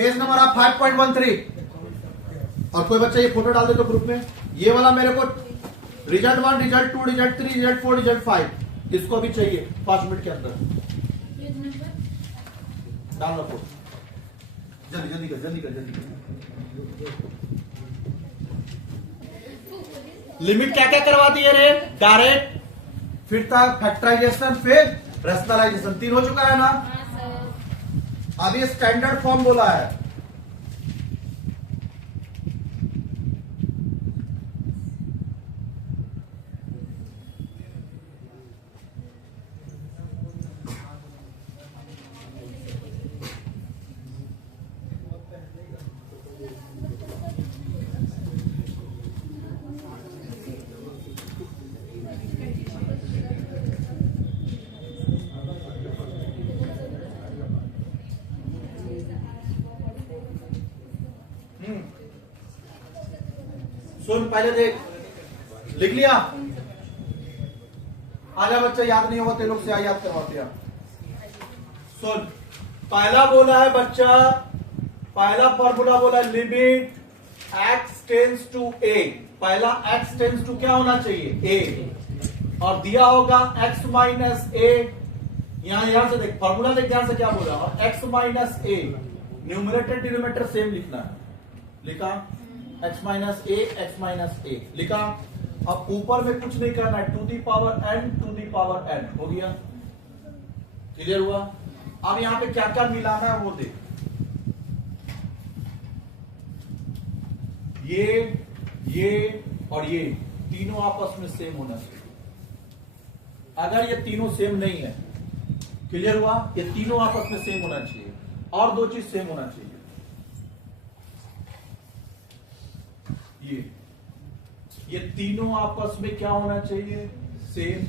Page number आप 5.13। और कोई बच्चा ये फोटो डाल दे तो ग्रुप में, ये वाला मेरे को result 1, result 2, result 3, result 4, result 5 इसको भी चाहिए 5 मिनट के अंदर। डाल रखो, जल्दी जल्दी कर, जल्दी कर, जल्दी कर। लिमिट क्या क्या करवाती है रे? डायरेक्ट, फिर था फैक्टराइजेशन, फिर रेशनलाइजेशन, 3 हो चुका है ना। अब ये स्टैंडर्ड फॉर्म बोला है। सुन, पहले देख, लिख लिया? आजा बच्चा, याद नहीं होगा तो लोग से याद करवाते हैं। सुन, पहला बोला है बच्चा, पहला फॉर्मूला बोला limit x tends to a। पहला x टेंस टू क्या होना चाहिए? a। और दिया होगा x माइनस a। यहां से देख, फॉर्मूला देख ध्यान से क्या बोला, और x minus a, numerator denominator same लिखना है। लिखा x minus a, x minus a लिखा। अब ऊपर में कुछ नहीं करना है, to the power n, to the power n हो गया। क्लियर हुआ? अब यहां पे क्या क्या मिलाना है वो देख। ये और ये तीनों आपस में सेम होना चाहिए। अगर ये तीनों सेम नहीं है, क्लियर हुआ, ये तीनों आपस में सेम होना चाहिए, और दो चीज सेम होना चाहिए। ये तीनों आपस में क्या होना चाहिए? सेम।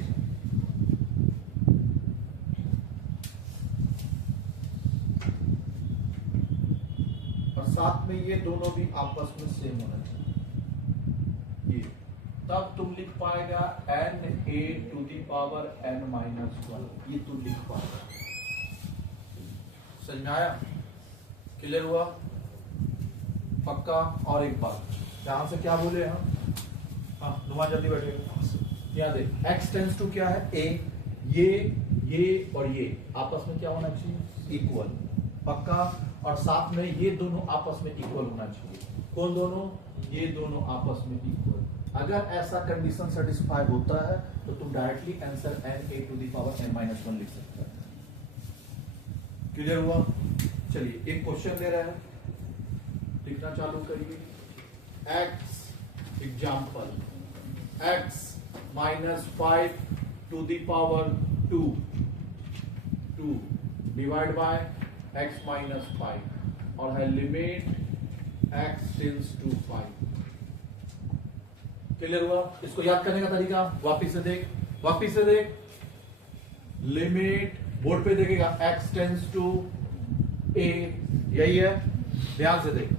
और साथ में ये दोनों भी आपस में सेम होना चाहिए। ये तब तुम लिख पाएगा na to the power n minus 1। ये तुम लिख पाएगा। समझ में आया? क्लियर हुआ? पक्का? और एक बात, यहां से क्या बोले हम? हाँ, नुमा जल्दी बैठे। यहाँ देख, x टेंस टू क्या है? a। ये और ये आपस में क्या होना चाहिए? इक्वल। पक्का? और साथ में ये दोनों आपस में इक्वल होना चाहिए। कौन दोनों? ये दोनों आपस में इक्वल। अगर ऐसा कंडीशन सेटिस्फाई होता है तो तुम directly answer na to the power n minus 1 लिख सकते हैं। क्लियर हुआ? चलिए, एक क्वेश्चन दे रहा है, लिखना चालू करिए। x example, x minus 5 to the power 2 divide by x minus 5, और है limit x tends to 5। Clear हुआ? इसको याद करने का तरीका वापिस से देख। लिमिट बोर्ड पे देखेगा, x टेंस टू a, यही है, ध्यान से देख।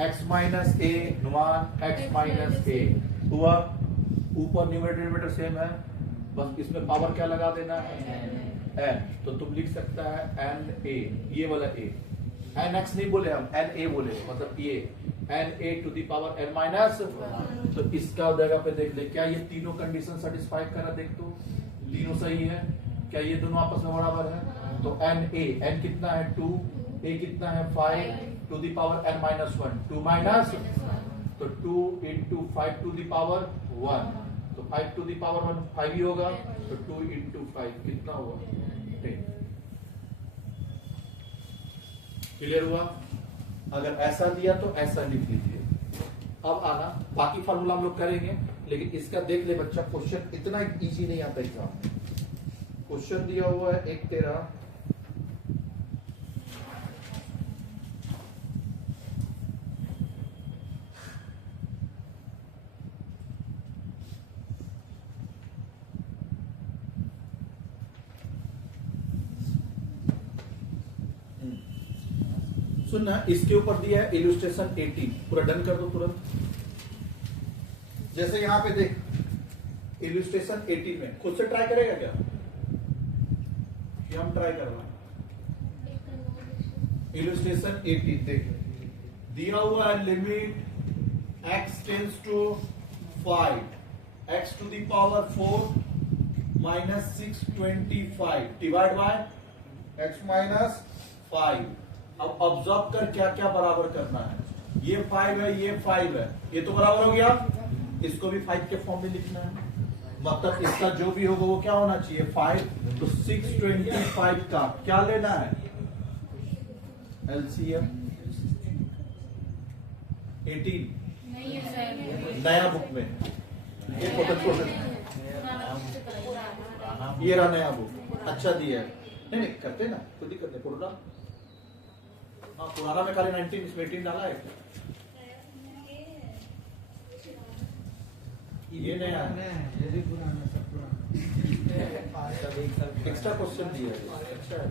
x माइनस a, नुमान x माइनस a हुआ। ऊपर न्यूमरेटर सेम है, बस इसमें पावर क्या लगा देना है? n। तो तुम लिख सकता है na, ये वाला a, nx नहीं बोले हम, na बोले, मतलब ये na to the power n minus. तो इसका जगह पे देख ले, क्या ये तीनों कंडीशन सेटिस्फाई कर रहा? देख तो तीनों सही है। क्या ये दोनों आपस में बराबर है? तो n कितना है? 2, a कितना है? 5 to the power n minus 1, 2 minus, तो 2 इंटू 5 टू दी पावर 1, तो 5 टू दी पावर 1 5 ही होगा, तो 2 इंटू 5 कितना हुआ? 10। क्लियर हुआ? अगर ऐसा दिया तो ऐसा लिख लीजिए। अब आना, बाकी फॉर्मूला हम लोग करेंगे, लेकिन इसका देख ले बच्चा, क्वेश्चन इतना इजी नहीं आता एग्जाम में। क्वेश्चन दिया हुआ है एक तेरा, सुनना, इसके ऊपर दिया है इलस्ट्रेशन 18, पूरा डन कर दो तुरंत। जैसे यहां पे देख, इलस्ट्रेशन 18 में खुद से ट्राई करेगा क्या? कि हम ट्राई कर रहे हैं? इलस्ट्रेशन 18 देखिए, दिया हुआ है limit x tends to 5, x to the power 4 minus 625 divide by x minus 5। अब ऑब्जर्व कर क्या क्या बराबर करना है, ये 5 है, ये 5 है, ये तो बराबर हो गया, इसको भी 5 के फॉर्म में लिखना है, मतलब इसका जो भी होगा वो क्या होना चाहिए 5, तो 625 का क्या लेना है एलसीएम 18 नया बुक में, ये ये रहा नया बुक, अच्छा दिया है, नहीं नहीं करते ना, कोई दिक्कत नहीं, पुराना हाँ पुराना में खाली 19 इसमें 18 डाला है, ये नया है, एक्स्ट्रा क्वेश्चन दिया है, अच्छा है।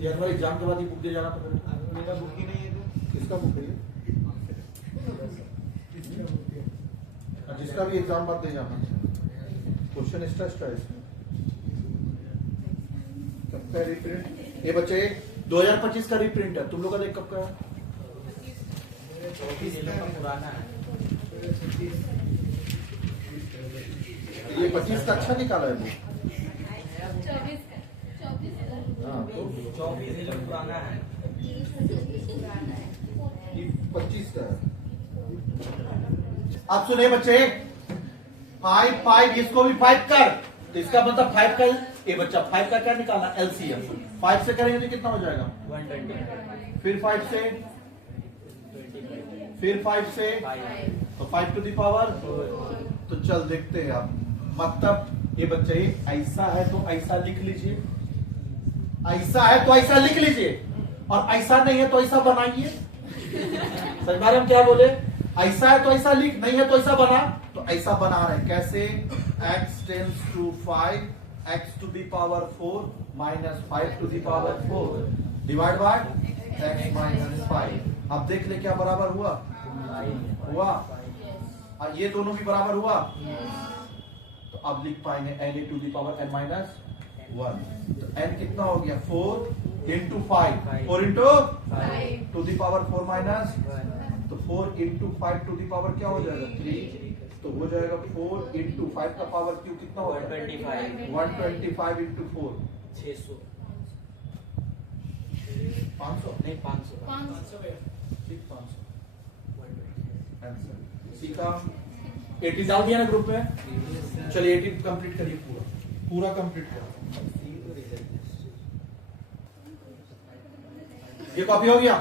ये हमारे एग्जाम के बाद ही बुक दे जाना पड़ेगा, मेरा बुक ही नहीं है तो किसका बुक है जिसका भी एग्जाम बाद दे जाना, क्वेश्चन एक्स्ट्रा है इसमें। कब का रिप्रिंट ये बच्चे 2025 का रिप्रिंट है, तुम लोग का देख कब का है, पुराना है, ये 25 का अच्छा निकाला है बुक, 24 हाँ तो 24 पुराना है, 25 का है। आप सुने बच्चे 5 5 इसको भी 5 कर, तो इसका मतलब 5 का ये बच्चा 5 का क्या निकालना एलसीएम, 5 से करेंगे तो कितना हो जाएगा 120, फिर 5 से, फिर 5 से, तो 5 टू द पावर, तो चल देखते हैं आप, मतलब ये बच्चा ये ऐसा है तो ऐसा लिख लीजिए, ऐसा है तो ऐसा लिख लीजिए, और ऐसा नहीं है तो ऐसा बनाइए, समझ में हम क्या बोले, ऐसा है तो ऐसा लिख, नहीं है तो ऐसा बना, तो ऐसा बना रहे कैसे, x tends to 5 x to the power 4 minus 5 to the power 4 divide by x minus 5। अब देख ले क्या बराबर हुआ, ये दोनों भी बराबर हुआ, तो अब लिख पाएंगे n to the power n minus 1, तो n कितना हो गया 4 into 5, 4 into to the power 4 minus, तो 4 इंटू 5 टू द पावर क्या हो जाएगा 3, तो हो जाएगा 4 इंटू 5 का पावर क्यू कितना होगा 125 इंटू 4 600 500 नहीं 500 ठीक 500 आंसर सीखा, 80 डाल दिया ना ग्रुप में, चलिए 80 कंप्लीट करिए, पूरा कंप्लीट करो, ये कॉपी हो गया।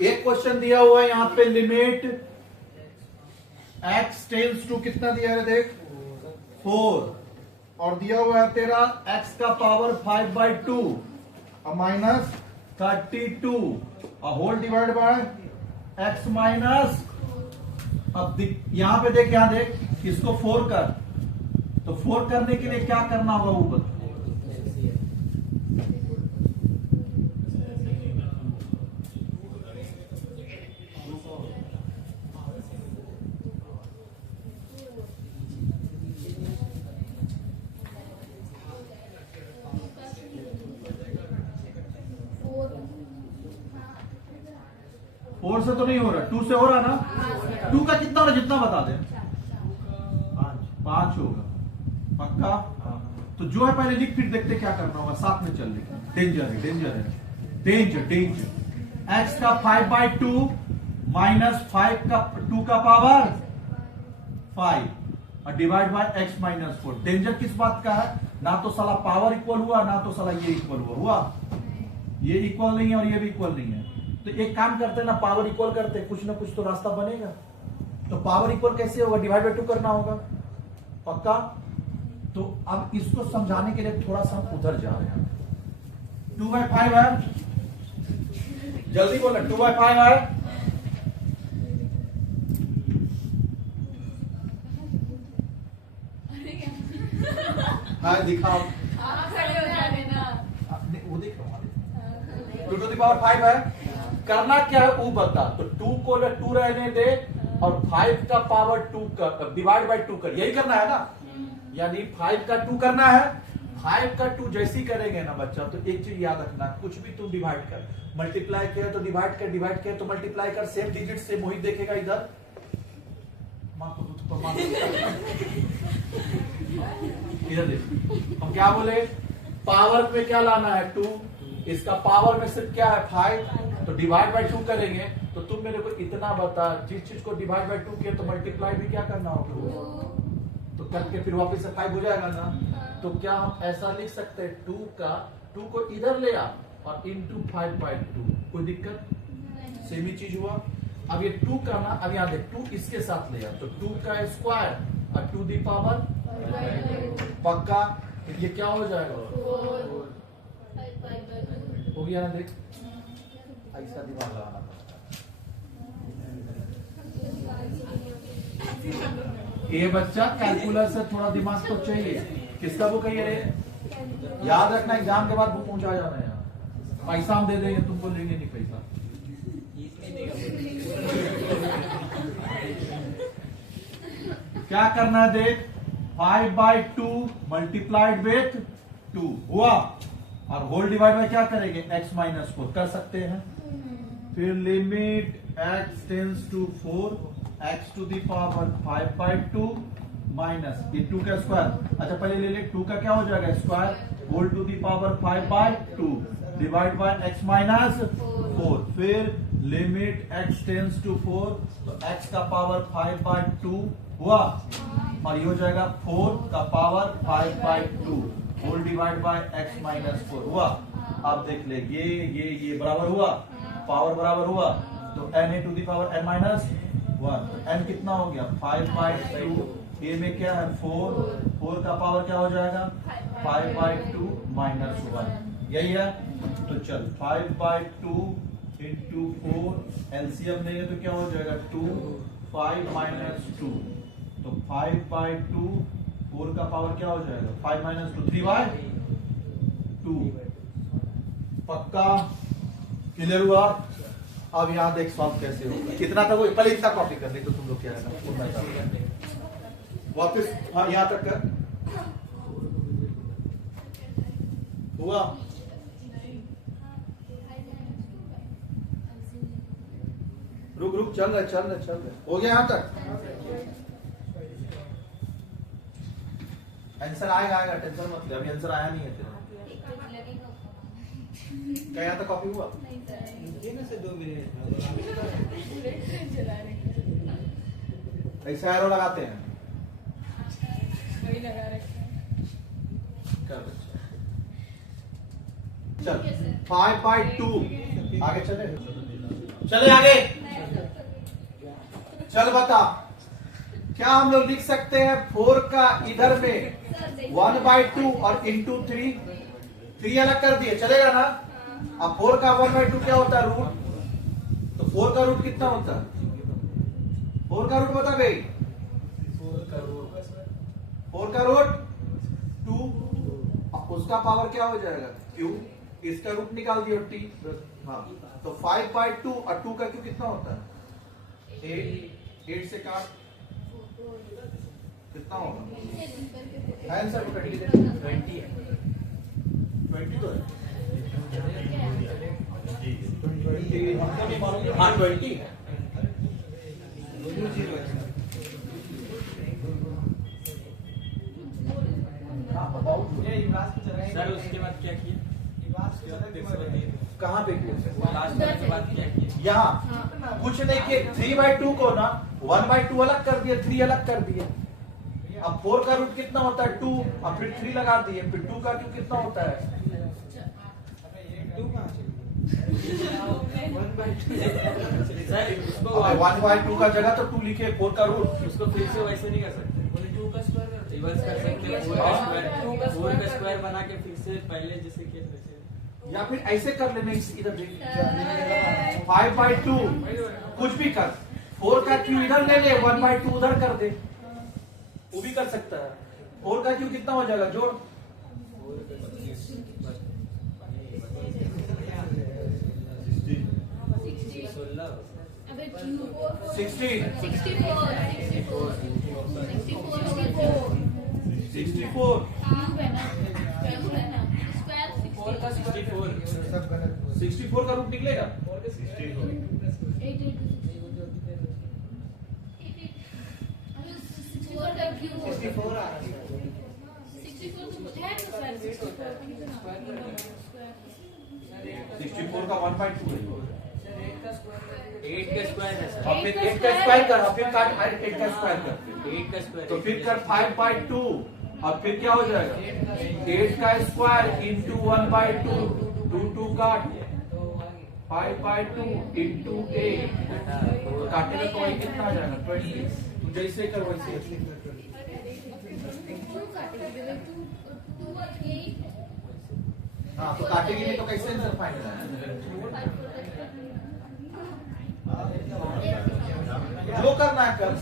एक क्वेश्चन दिया हुआ है यहाँ पे, लिमिट x टेंस टू कितना दिया है देख 4, और दिया हुआ है तेरा x का पावर 5/2 और माइनस 32 और whole divide by x minus, अब यहां पे देख, यहां देख इसको 4 कर, तो 4 करने के लिए क्या करना होगा वो बता, फोर से तो नहीं हो रहा, 2 से हो रहा ना, 2 का कितना होगा जितना बता दे, 5 होगा पक्का, तो जो है पहले लिख फिर देखते क्या करना होगा, साथ में चल रही, डेंजर है डेंजर है डेंजर डेंजर, x का 5/2 माइनस 5 का 2 का पावर 5 और divide by x minus 4। Danger किस बात का है, ना तो साला पावर इक्वल हुआ, ना तो साला ये इक्वल हुआ, ये इक्वल नहीं है और ये भी इक्वल नहीं है, तो एक काम करते हैं ना, पावर इक्वल करते हैं, कुछ ना कुछ तो रास्ता बनेगा, तो पावर इक्वल कैसे होगा, डिवाइड बाय 2 करना होगा पक्का। तो अब इसको समझाने के लिए थोड़ा सा हम उधर जा रहे हैं, 2/5 है, जल्दी बोलना 2/5 है, हाँ दिखाओ, वो देख रहा हूँ, 2 टू द पावर 5 है, करना क्या है वो बता, तो 2 को 2 रहने दे और 5 का पावर 2 कर डिवाइड बाय 2 कर, यही करना है ना, यानी 5 का 2 करना है 5 का 2 जैसे ही करेंगे ना बच्चा, तो एक चीज याद रखना, कुछ भी तुम डिवाइड कर, मल्टीप्लाई किया तो डिवाइड किया तो मल्टीप्लाई कर, सेम डिजिट से मोहित देखेगा इधर। इधर देख, हम क्या बोले, पावर में क्या लाना है 2, इसका पावर में सिर्फ क्या है 5, तो डिवाइड बाय 2 करेंगे। तो तुम मेरे को इतना बता, जिस चीज को डिवाइड बाय 2 किया तो मल्टीप्लाई भी क्या करना होगा, तो करके फिर वापस से 5 हो जाएगा ना। तो क्या हम ऐसा लिख सकते हैं 2 को इधर ले आ और इंटू 5/2, कोई दिक्कत, सेम ही चीज हुआ। अब ये 2 का ना, अब यहाँ देख 2 इसके साथ ले आ, तो 2 का स्क्वायर और 2 दी पावर पक्का, ये क्या हो जाएगा, हो गया ना। देख ऐसा दिमाग लगाना पड़ता है। ये बच्चा कैलकुलस से थोड़ा दिमाग तो चाहिए। किसका बुक है ये रे, याद रखना, एग्जाम के बाद बुक पहुंचा जाना है। पैसा हम दे देंगे, तुमको लेंगे नहीं पैसा। क्या करना है देख, 5/2 मल्टीप्लाइड विथ 2 हुआ, और होल डिवाइड बाय क्या करेंगे, x - 4 कर सकते हैं। फिर limit x tends to 4 x to the power 5/2 minus ये 2 का स्क्वायर, अच्छा पहले ले ले 2 का क्या हो जाएगा square, whole to the power 5/2 divide by x - 4, फिर लिमिट x टेंड्स टू 4, तो x का पावर 5/2 हुआ, और ये हो जाएगा 4 का power 5/2 whole divide by x - 4 हुआ। अब देख ले, ये बराबर हुआ, पावर बराबर हुआ, तो n to the power n - 1, तो n कितना हो गया 5/2, ये में क्या है 4 का पावर क्या हो जाएगा 5/2 - 1, यही है। तो चल 5/2 इंटू 4 एलसीएम लेंगे तो क्या हो जाएगा 2, 5 - 2, तो 5/2, 4 का पावर क्या हो जाएगा 5 - 2, 3/2, पक्का क्लियर हुआ। अब यहाँ देख सॉल्व कैसे होगा, कितना तक हो, पहले इतना कॉपी कर, नहीं तो तुम लोग क्या है वापिस, हाँ यहाँ तक कर हुआ। रुक चल रहे हो गया यहाँ तक, आंसर आएगा, टेंशन मत ले, अभी आंसर आया नहीं है तेरा। क्या यहाँ तक कॉपी हुआ, से 2 मिनट ऐसा एरो लगाते हैं, वही लगा रखे कर चल 5/2 आगे चले आगे, चल बता, क्या हम लोग लिख सकते हैं 4 का इधर में 1/2 और इंटू 3 अलग कर दिए, चलेगा ना। अब 4 का 1/2 क्या होता है रूट, तो 4 का रूट कितना होता है, 4 का रूट बता गई, 4 का रूट 2, उसका पावर क्या हो जाएगा q, इसका रूट निकाल दिया t, हाँ तो 5/2 और 2 का q कितना होता है 8 से काट कितना होगा आंसर 20 तो है, 20 सर उसके बाद क्या किया, कहाँ पे किया लास्ट के बाद क्या किया, यहाँ कुछ नहीं किए, 3/2 को ना 1/2 अलग कर दिए, 3 अलग कर दिए। अब 4 का रूट कितना होता है 2, और फिर 3 लगा दिए, फिर 2 का क्यों कितना होता है 1/2 का जगह तो 2 लिखे, 4 का रूट, उसको फिर से वैसे नहीं कर सकते, रिवर्स कर सकते, 4 का स्क्वायर बना के फिर से पहले जैसे किए वैसे, या फिर ऐसे कर लेना, इधर देख 5/2 कुछ भी कर, 4 का क्यू इधर ले ले, 1/2 उधर कर दे, वो भी कर सकता है। 4 का क्यू कितना हो जाएगा जोड़ 64 सब गलत हुआ। 64 का रूट निकलेगा। 64 आ रहा है। 64 का 1/2 है। 8 का स्क्वायर है सर। और फिर 8 का स्क्वायर कर, और फिर काट 8 का स्क्वायर कर, 8 का स्क्वायर तो फिर कर 5/2 और फिर क्या हो जाएगा 8 का स्क्वायर इंटू 1/2, 2 काट 5/2 इंटू 8, तो काटेगा तो वही कितना आ जाएगा 20। तू जैसे कर वैसे। हाँ तो काटेगी नहीं तो कैसे आंसर फाइनल है। जो करना है कर।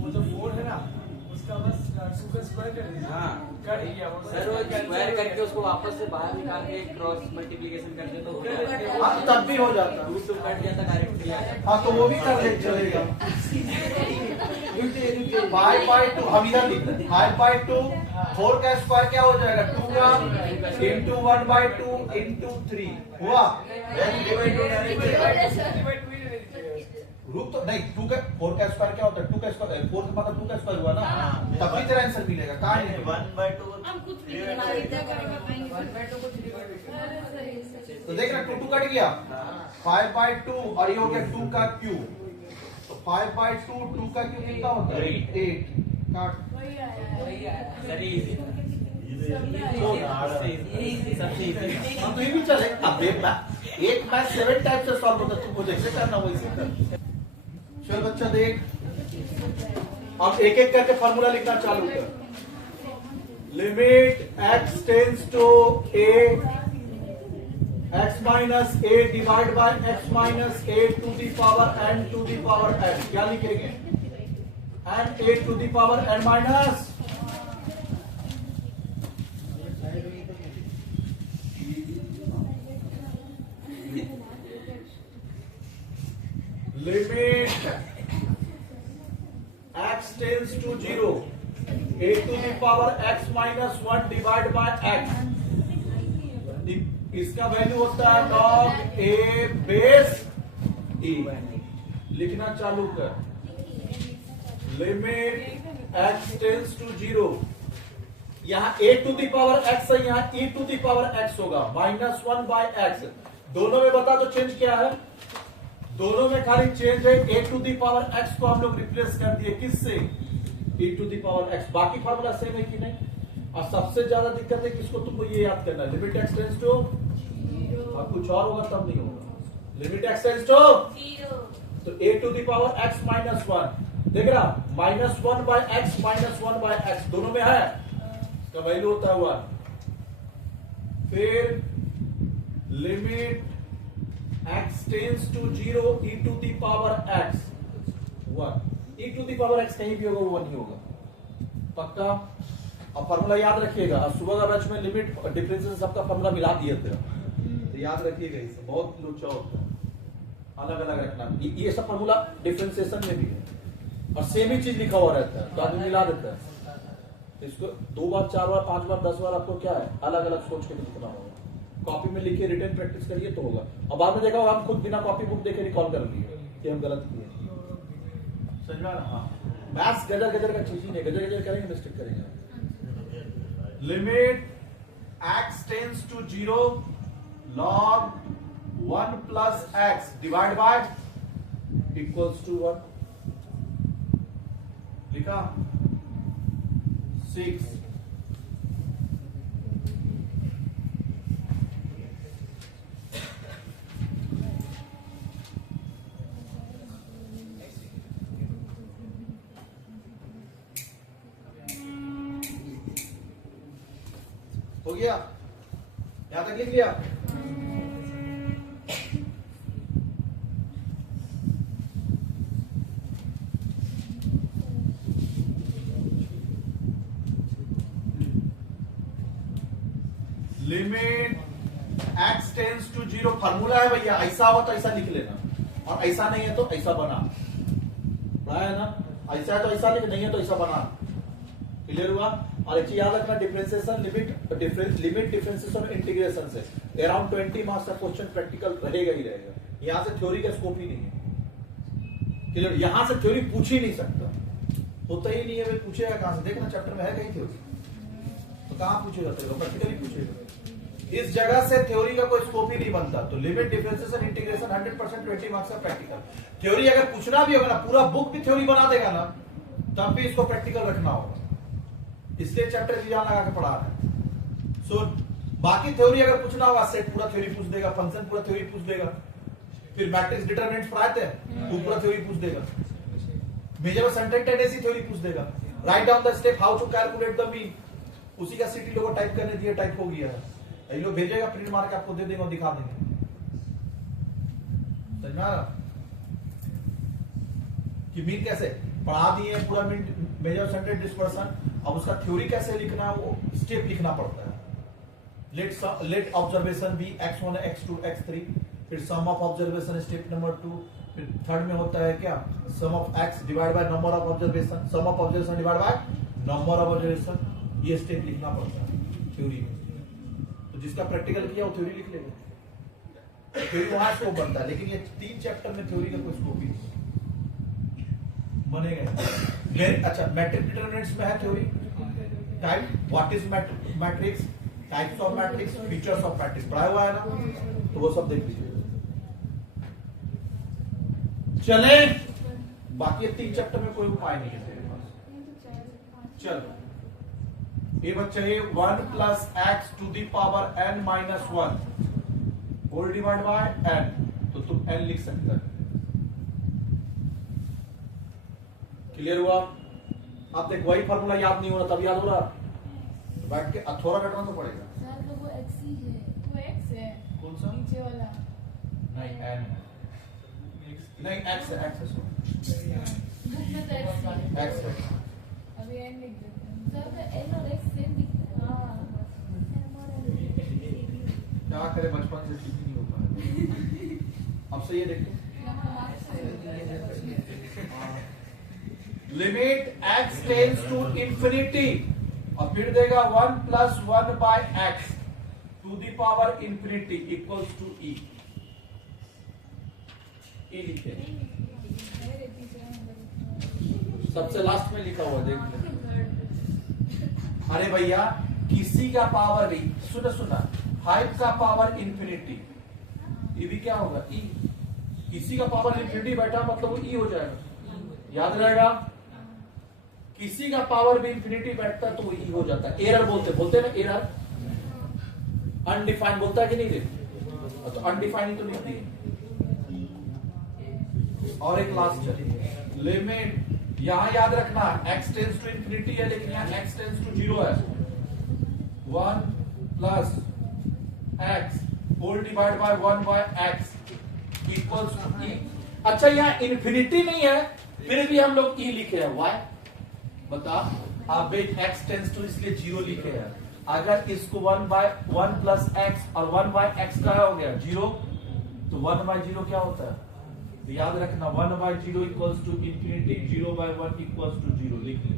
वो जो 4 है ना उसका बस 2 का स्क्वायर कर दीजिए। हाँ कट गया वो। सर, वो स्क्वायर करके उसको वापस से बाहर निकाल के क्रॉस मल्टीप्लिकेशन कर दे तो हो जाएगा। हाँ तब भी हो जाता। रूट तो कट गया था डायरेक्टली आ जाएगा। हाँ तो वो भी कर ले चलेगा। 5/2 हम इधर लिख रहे हैं 5/2, 4 का स्क्वायर क्या हो जाएगा 2 का इंटू 1/2 इंटू 3 हुआ। रूप तो नहीं 2 का 4 का स्क्वायर क्या होता है 2 का स्क्वायर 4 का मतलब 2 का स्क्वायर हुआ ना, तब भी तेरा आंसर मिलेगा। कहाँ है 1/2 तो देख रहा 2 कट गया 5/2 और ये हो गया 2 का क्यूब, तो 5/2 2 का क्यूब कितना होता है 8 काट। सर इजी हम तो ये भी चले। अब एक मैथ 7 टाइप से सॉल्व होता है, तुमको जैसे करना वैसे कर। चल बच्चा देख, अब एक एक करके फॉर्मूला लिखना चालू कर। Limit x tends to a x minus a divide by x minus a to the power n to the power n। क्या लिखेंगे n a to the power n minus limit x tends to 0 a to the power x minus 1 divide by x। इसका value होता है log a base e। लिखना चालू कर। Limit x tends to 0, यहां a to the power x है, यहां e to the power x होगा -1 बाय x। दोनों में बता दो चेंज क्या है। दोनों में खाली चेंज है a to the power x को हम लोग रिप्लेस कर दिए किससे e to the power x। बाकी फार्मूला सेम है कि नहीं। और सबसे ज्यादा दिक्कत है किसको, तुमको ये याद करना है लिमिट x टेंस टू, और कुछ और होगा तब नहीं होगा। लिमिट x टेंस टू 0 तो a to the power x minus 1 देख रहा -1 by x minus 1 by x दोनों में है, इसका वैल्यू होता है 1। फिर limit x tends to 0 e to the power x 1। e to the power x कहीं भी होगा वो 1 ही होगा पक्का। अब फॉर्मूला याद रखिएगा, सुबह का बैच में लिमिट डिफरेंसेस सबका फॉर्मूला मिला दिए थे, तो याद रखिएगा इसे, बहुत लोचा होता है अलग अलग रखना। ये सब फॉर्मूला डिफरेंशिएशन में भी है और सेम ही चीज लिखा हुआ रहता है तो आदमी मिला देता है। इसको 2 बार 4 बार 5 बार 10 बार आपको क्या है अलग अलग सोच के लिखना होगा। कॉपी में लिखिए, रिटर्न प्रैक्टिस करिए तो होगा। और बाद में देखा होगा हम खुद बिना कॉपी बुक देखे रिकॉल कर लिए कि हम गलत किए। समझ में आ रहा? हाँ मैथ्स गजर गजर का चीज ही नहीं, गजर गजर करेंगे मिस्टेक करेंगे। Limit x tends to 0 log 1 plus x divide by equals to 1। लिखा 6। हो गया, यहां तक लिख लिया। Limit x tends to 0 formula है भैया, ऐसा हो तो ऐसा लिख लेना और ऐसा नहीं है तो ऐसा बना है ना। ऐसा है तो ऐसा लिख, नहीं है तो ऐसा बना। क्लियर हुआ? और एक चीज याद रखना, डिफरेंशिएशन लिमिट डिफरेंशिएशन इंटीग्रेशन से अराउंड 20 मार्क्स का क्वेश्चन प्रैक्टिकल रहेगा ही रहेगा। यहां से थ्योरी का स्कोप ही नहीं है। क्लियर? यहां से थ्योरी पूछ ही नहीं सकता, होता ही नहीं है। वे पूछेगा कहां से? देखना चैप्टर में है कहीं थ्योरी, तो कहां पूछेगा? तेरे को प्रैक्टिकली पूछेगा। इस जगह से थ्योरी का कोई स्कोप ही नहीं बनता। तो लिमिट डिफरेंशिएशन इंटीग्रेशन 100% 20 मार्क्स का प्रैक्टिकल। थ्योरी अगर पूछना भी होगा ना, पूरा बुक भी थ्योरी बना देगा ना, तब भी इसको प्रैक्टिकल रखना होगा। इसलिए चैप्टर की जान लगा के पढ़ा रहे हैं। सो बाकी थ्योरी अगर पूछना होगा, सेट पूरा थ्योरी पूछ देगा, फंक्शन पूरा थ्योरी पूछ देगा, फिर मैट्रिक्स डिटरमिनेंट्स पढ़ाते हैं वो पूरा थ्योरी पूछ देगा, मेजर सेंट्रिक टेंडेंसी थ्योरी पूछ देगा, write down the step how to calculate the mean, उसी का सिटी लोगों टाइप करने दिया, टाइप हो गया है, ये लोग भेजेगा, प्रिंट मार के आपको दे देंगे और दिखा देंगे। समझ में आ रहा कि मीन कैसे पढ़ा दिए पूरा मीन, मेजर सेंट्रिक डिस्पर्सन। अब उसका थ्योरी कैसे लिखना है, वो स्टेप लिखना पड़ता है। Late observation B x1 x2 x3, फिर sum of observation step number 2, फिर थर्ड में होता है क्या, sum of x divide by number of observation, sum of observation divide by number of observation. ये स्टेप लिखना पड़ता है थ्योरी में। तो जिसका प्रैक्टिकल किया वो थ्योरी लिख लेगा, थ्योरी वहां स्कोप बनता है। लेकिन ये 3 चैप्टर में थ्योरी का कोई स्कोप ही नहीं बनेगा। अच्छा, मैट्रिक्स डिटरमिनेंट्स में है theory, type what is matrix, types of matrix, features of matrix पढ़ा हुआ है ना, तो वो सब देख लीजिए। चले, बाकी 3 चैप्टर में कोई उपाय नहीं है तेरे पास। चलो, ये बच्चा ये 1 plus x to the power n minus 1 whole divide by n, तो तुम n लिख सकते हो। क्लियर हुआ? अब देख वही फॉर्मूला याद नहीं हो रहा, तब याद हो रहा, तो बैठ के अथोरा रटना तो पड़ेगा। सर तो वो x ही है, वो x है कौन सा? नीचे वाला। नहीं n नहीं x है, x है, बुक में तो x है। x है। अभी n लिख देते हैं। सर तो n और x सेम दिखता है। हाँ क्या करे, बचपन से सीख नहीं होता है। अब से ये देखो, limit x tends to infinity, और फिर देगा 1 plus 1 by x to the power infinity equals to e। e लिखे सबसे लास्ट में लिखा हुआ देख लो। अरे भैया, किसी का पावर भी सुना 5 का पावर इंफिनिटी, ये भी क्या होगा e। किसी का पावर इंफिनिटी बैठा मतलब वो e हो जाएगा, याद रहेगा। किसी का पावर भी इंफिनिटी बैठता है तो वो ई हो जाता है। एरर बोलते ना, एरर अनडिफाइंड बोलता है कि नहीं रे, तो अनडिफाइंड तो लिख दिए। और एक लास्ट है लिमिट, यहां याद रखना x टेंड्स टू इंफिनिटी है, लेकिन यहां x टेंड्स टू 0 है। 1 plus x whole divide by 1 by x equals to e। अच्छा, यहां इंफिनिटी नहीं है, फिर भी हम लोग e लिखे हैं, व्हाई बता। आप x टेंड्स टू इसलिए 0 लिखे हैं। अगर इसको 1 प्लस x और 1 बाय x का हो गया 0, तो 1 बाय 0 क्या होता है, तो याद रखना 1 by 0 equals to infinity, 0 by 1 equals to 0 लिख ले।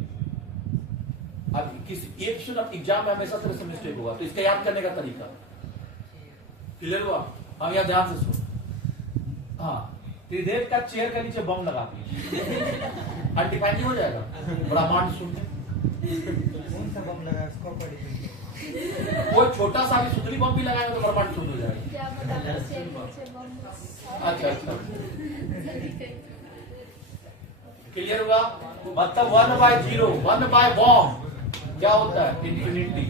अब किसी एक क्वेश्चन एग्जाम में हमेशा तरह से मिस्टेक होगा, तो इसका याद करने का तरीका क्लियर हुआ? अब यहां ध्यान से सुन। हाँ, त्रिदेव का चेयर के नीचे बम लगा दिया, अनडिफाइंड हो जाएगा। बड़ा मान सुन, कौन सा बम लगा इसको पढ़ी, वो छोटा सा भी सुतली बम भी लगाएगा तो बड़ा मान सुन हो जाएगा। क्या पता चेयर नीचे बम। अच्छा, क्लियर हुआ? मतलब 1 बाय 0, 1 बाय बॉम्ब क्या होता है, इंफिनिटी।